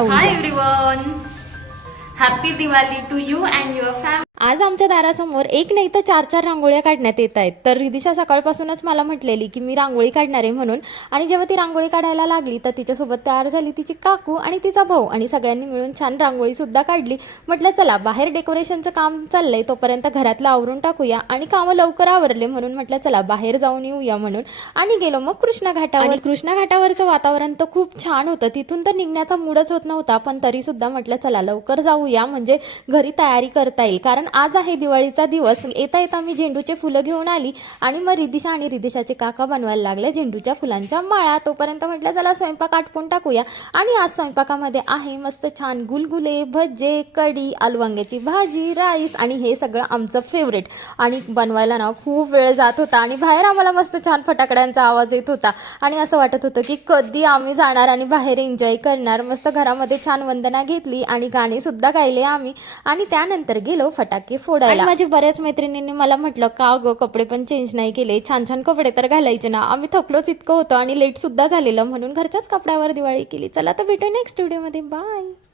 High everyone, happy Diwali to you and your family. आज आमच्या दारासमोर एक नाही तर 4-4 रांगोळ्या काढण्यात येत आहेत. तर रिदिशा सकाळपासूनच मला म्हटलेली की मी रांगोळी काढणार आहे म्हणून. आणि जेव्हा ती रांगोळी काढायला लागली तर तिच्यासोबत तयार झाली तिची काकू आणि तिचा भाऊ, आणि सगळ्यांनी मिळून छान रांगोळी सुद्धा काढली. म्हटलं चला बाहेर डेकोरेशनचं काम चाललंय तोपर्यंत घरातलं आवरून टाकूया, आणि कामं लवकर आवरले म्हणून म्हटलं चला बाहेर जाऊन येऊया म्हणून. आणि गेलो मग कृष्णा घाटावर. कृष्णा घाटावरचं वातावरण तर खूप छान होतं. तिथून तर निघण्याचा मूडच होत नव्हता, पण तरी सुद्धा म्हटलं चला लवकर जाऊया म्हणजे घरी तयारी करता येईल, कारण आज आहे दिवाळीचा दिवस. येता येता मी झेंडूचे फुलं घेऊन आली आणि मग रिदिशा आणि रिदिशाचे काका बनवायला लागले झेंडूच्या फुलांच्या माळा. तोपर्यंत म्हटलं चला स्वयंपाक आटपून टाकूया. आणि आज स्वयंपाकामध्ये आहे मस्त छान गुलगुले, भजे, कढी, आलू वांग्याची भाजी, राईस, आणि हे सगळं आमचं फेवरेट. आणि बनवायला ना खूप वेळ जात होता, आणि बाहेर आम्हाला मस्त छान फटाकड्यांचा आवाज येत होता, आणि असं वाटत होतं की कधी आम्ही जाणार आणि बाहेर एन्जॉय करणार. मस्त घरामध्ये छान वंदना घेतली आणि गाणे सुद्धा गायले आम्ही, आणि त्यानंतर गेलो फटाके फोडायला. माझ्या बऱ्याच मैत्रिणींनी मला म्हटलं का गं कपडे पण चेंज नाही केले, छान छान कपडे तर घालायचे ना. आम्ही थकलोच इतकं होतं आणि लेट सुद्धा झालेलं, म्हणून घरच्याच कपड्यावर दिवाळी केली. चला तर भेटू नेक्स्ट व्हिडिओमध्ये. बाय.